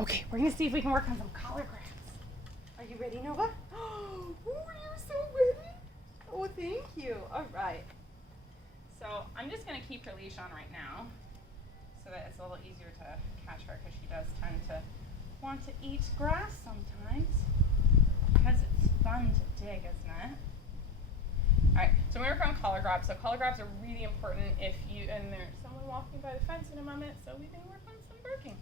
Okay, we're gonna see if we can work on some collar grabs. Are you ready, Nova? Oh, you're so ready. Oh, thank you. All right. So I'm just gonna keep her leash on right now so that it's a little easier to catch her because she does tend to want to eat grass sometimes because it's fun to dig, isn't it? All right, so we work on collar grabs. So collar grabs are really important if you, and there's someone walking by the fence in a moment, so we may work on some barking.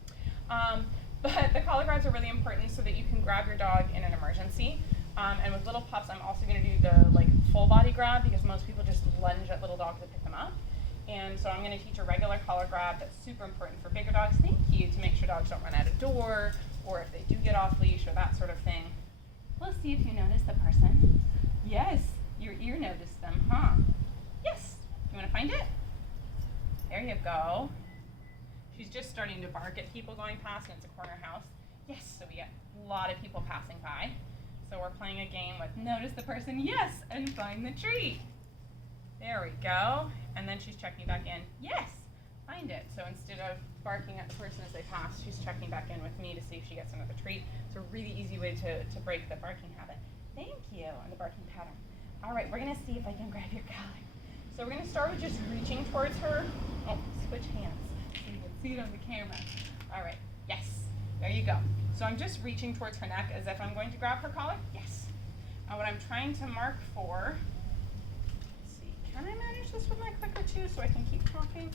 But the collar grabs are really important so that you can grab your dog in an emergency. And with little pups, I'm also gonna do the full body grab because most people just lunge at little dogs to pick them up. And so I'm gonna teach a regular collar grab that's super important for bigger dogs, thank you, to make sure dogs don't run out of door, or if they do get off leash or that sort of thing. We'll see if you notice the person. Yes, your ear noticed them, huh? Yes, you wanna find it? There you go. She's just starting to bark at people going past, and it's a corner house. Yes, so we get a lot of people passing by. So we're playing a game with notice the person, yes, and find the treat. There we go. And then she's checking back in, yes, find it. So instead of barking at the person as they pass, she's checking back in with me to see if she gets another treat. It's a really easy way to break the barking habit. Thank you, and the barking pattern. All right, we're gonna see if I can grab your collar. So we're gonna start with just reaching towards her. Oh, switch hands so you can see it on the camera. All right, yes, there you go. So I'm just reaching towards her neck as if I'm going to grab her collar. Yes. Now what I'm trying to mark for, let's see, can I manage this with my clicker too so I can keep talking?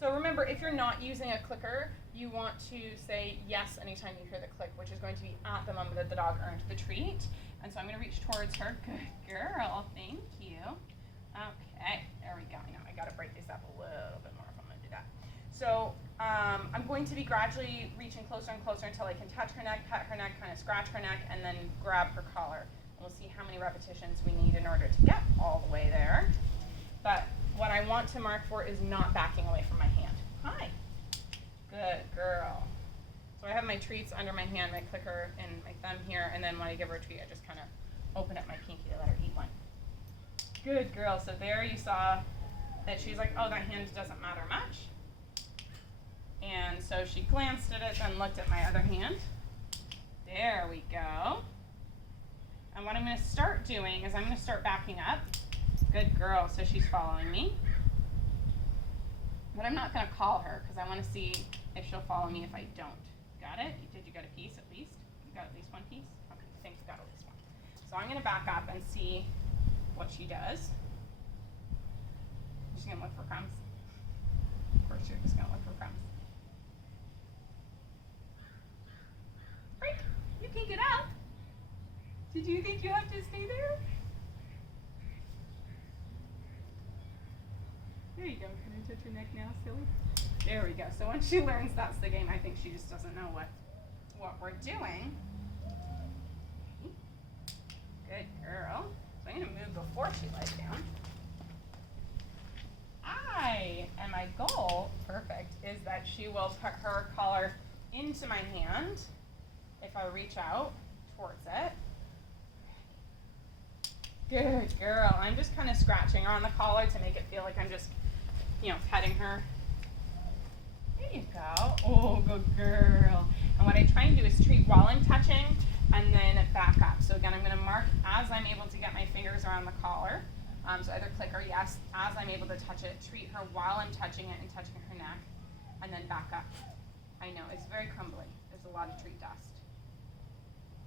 So remember, if you're not using a clicker, you want to say yes anytime you hear the click, which is going to be at the moment that the dog earned the treat. And so I'm going to reach towards her. Good girl, thank you. Okay, there we go. Now I got to break this up a little bit more if I'm going to do that. So I'm going to be gradually reaching closer and closer until I can touch her neck, pet her neck, kind of scratch her neck, and then grab her collar. And we'll see how many repetitions we need in order to get all the way there. But what I want to mark for is not backing away from my hand. Hi. Good girl. So I have my treats under my hand, my clicker, and my thumb here, and then when I give her a treat, I just kind of open up my pinky to let her eat one. Good girl. So there you saw that she's like, oh, that hand doesn't matter much. And so she glanced at it, then looked at my other hand. There we go. And what I'm going to start doing is I'm going to start backing up. Good girl, so she's following me. But I'm not going to call her because I want to see if she'll follow me if I don't. Got it? Did you get a piece at least? You got at least one piece? Okay, I think you got at least one. So I'm going to back up and see what she does. She's going to look for crumbs. Of course, you're just going to look for crumbs. Break! You can get out. Did you think you have to stay there? There you go. Can I touch your neck now, silly? There we go. So once she learns that's the game, I think she just doesn't know what we're doing. Good girl. So I'm going to move before she lies down. And my goal, perfect, is that she will put her collar into my hand if I reach out towards it. Good girl. I'm just kind of scratching her on the collar to make it feel like I'm just, petting her. There you go. Oh, good girl. And what I try and do is treat while I'm touching and then back up. So again, I'm going to mark as I'm able to get my fingers around the collar. So either click or yes, as I'm able to touch it, treat her while I'm touching it and touching her neck, and then back up. I know, it's very crumbly. There's a lot of treat dust.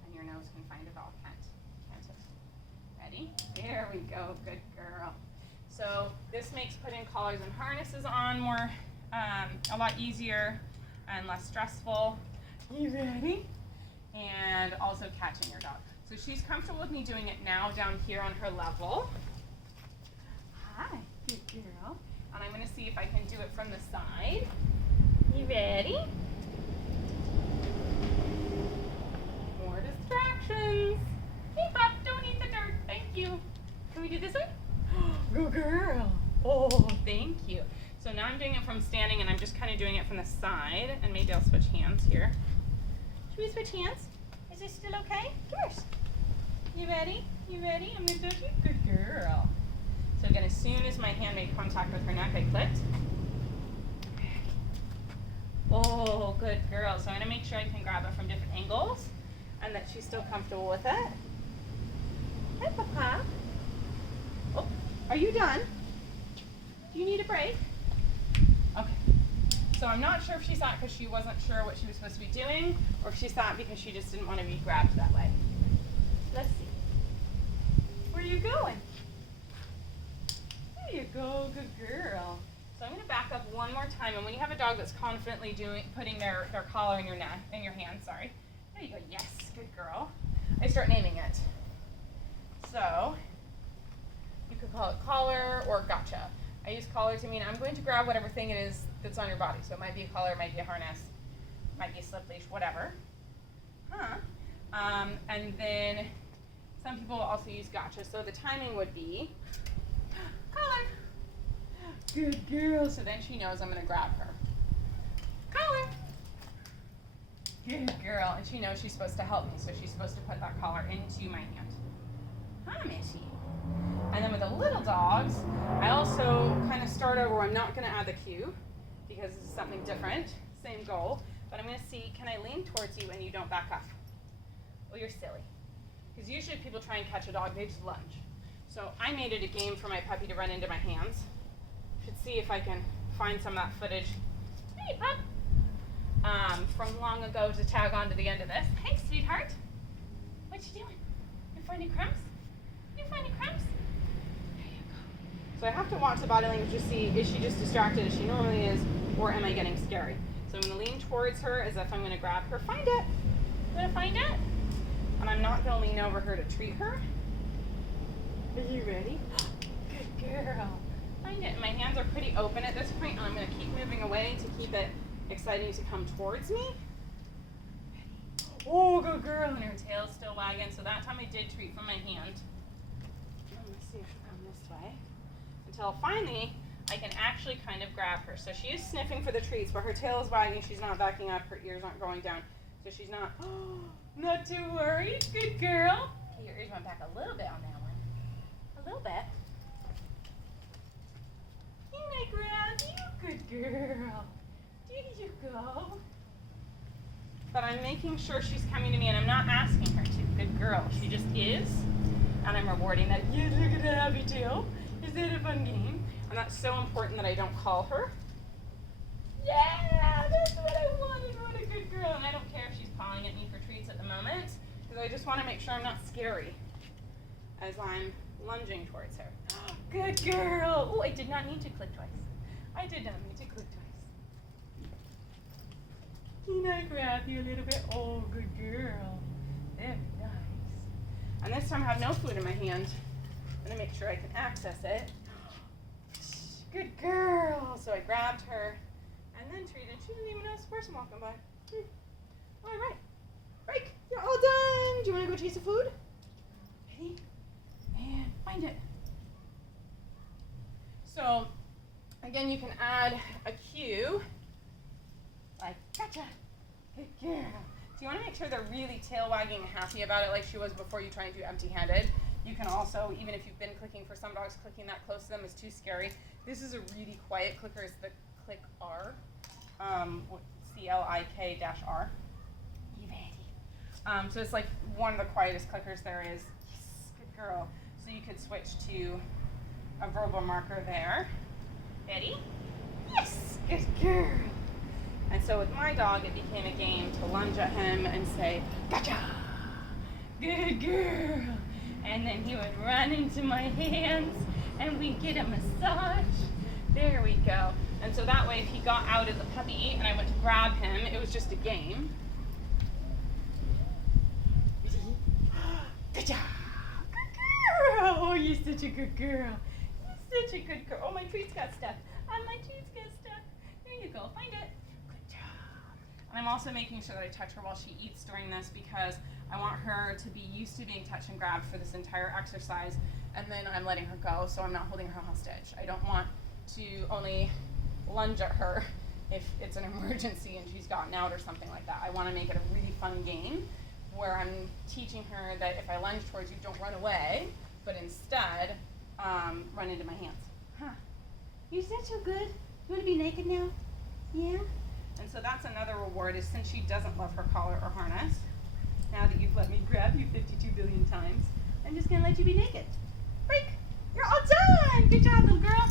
And your nose can find it all, can't it? Ready? There we go, good girl. So this makes putting collars and harnesses on more, a lot easier and less stressful. You ready? And also catching your dog. So she's comfortable with me doing it now down here on her level. Hi, good girl. And I'm going to see if I can do it from the side. You ready? More distractions. Hey, Pop, don't eat the dirt. Thank you. Can we do this one? Good girl. Oh, thank you. So now I'm doing it from standing, and I'm just kind of doing it from the side. And maybe I'll switch hands here. Should we switch hands? Is this still okay? Of course. You ready? You ready? I'm going to do it. Good girl. So again, as soon as my hand made contact with her neck, I clicked. Oh, good girl. So I'm gonna make sure I can grab it from different angles and that she's still comfortable with it. Hi, Papa. Oh, are you done? Do you need a break? Okay. So I'm not sure if she sat because she wasn't sure what she was supposed to be doing, or if she sat because she just didn't want to be grabbed that way. Let's see. Where are you going? There you go, good girl. So I'm going to back up one more time, and when you have a dog that's confidently putting their collar in your hand, sorry. There you go. Yes, good girl. I start naming it. So you could call it collar or gotcha. I use collar to mean I'm going to grab whatever thing it is that's on your body. So it might be a collar, it might be a harness, it might be a slip leash, whatever. And then some people also use gotcha. So the timing would be collar. Good girl. So then she knows I'm going to grab her. Collar. Good girl. And she knows she's supposed to help me. So she's supposed to put that collar into my hand. Hi, Missy. And then with the little dogs, I also kind of start over. I'm not going to add the cue because this is something different. Same goal. But I'm going to see, can I lean towards you and you don't back up? Oh, you're silly. Because usually people try and catch a dog, they just lunge. So I made it a game for my puppy to run into my hands. Should see if I can find some of that footage. Hey, pup. From long ago to tag on to the end of this. Hey, sweetheart. What you doing? You finding crumbs? You finding crumbs? There you go. So I have to watch the body language to see, is she just distracted as she normally is, or am I getting scary? So I'm going to lean towards her as if I'm going to grab her. Find it. I'm going to find it. And I'm not going to lean over her to treat her. Are you ready? Good girl. Find it. And my hands are pretty open at this point, and I'm going to keep moving away to keep it exciting to come towards me. Oh, good girl. And her tail's still wagging. So that time I did treat from my hand. Let's see if she'll come this way. Until finally, I can actually kind of grab her. So she is sniffing for the treats, but her tail is wagging. She's not backing up. Her ears aren't going down. So she's not, not too worried. Good girl. Okay, your ears went back a little bit on that one. A little bit. Can I grab you? Good girl. There you go. But I'm making sure she's coming to me, and I'm not asking her to. Good girl. She just is. And I'm rewarding that. Yeah, look at that happy tail. Is that a fun game? And that's so important that I don't call her. Yeah, that's what I wanted. What a good girl. And I don't care if she's pawing at me for treats at the moment, because I just want to make sure I'm not scary as I'm lunging towards her. Good girl. Oh, I did not need to click twice. I did not need to click twice. Can I grab you a little bit? Oh, good girl. Very nice. And this time I have no food in my hand. I'm going to make sure I can access it. Good girl. So I grabbed her and then treated. She didn't even notice the person walking by. All right. Break. You're all done. Do you want to go chase the food? Ready? And find it. So, again, you can add a cue. Like, gotcha. Good girl. So you want to make sure they're really tail wagging and happy about it like she was before you try and do empty-handed. You can also, even if you've been clicking for some dogs, clicking that close to them is too scary. This is a really quiet clicker. It's the click R, CLIK-R. You ready? So it's like one of the quietest clickers there is. Yes, good girl. So you could switch to a verbal marker there. Ready? Yes, good girl. And so with my dog, it became a game to lunge at him and say, gotcha, good girl. And then he would run into my hands and we'd get a massage. There we go. And so that way, if he got out as a puppy and I went to grab him, it was just a game. Good job. Good girl. Oh, you're such a good girl. You're such a good girl. Oh, my treats got stuck. My treats got stuck. There you go. Find it. Good job. And I'm also making sure that I touch her while she eats during this because I want her to be used to being touched and grabbed for this entire exercise, and then I'm letting her go, so I'm not holding her hostage. I don't want to only lunge at her if it's an emergency and she's gotten out or something like that. I want to make it a really fun game where I'm teaching her that if I lunge towards you, don't run away, but instead run into my hands. Huh. Is that so good? You want to be naked now? Yeah? And so that's another reward, is since she doesn't love her collar or harness, now that you've let me grab you 52 billion times, I'm just gonna let you be naked. Break! You're all done! Good job, little girl.